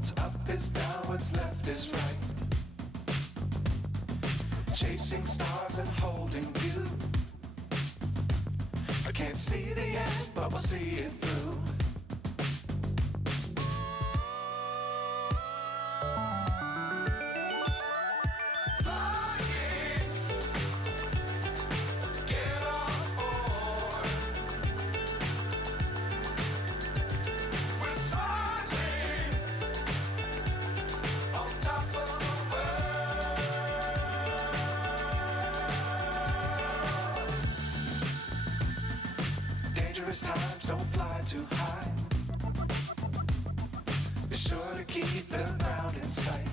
What's up is down, what's left is right. Chasing stars and holding you. I can't see the end, but we'll see it through. Times don't fly too high. Be sure to keep the ground in sight.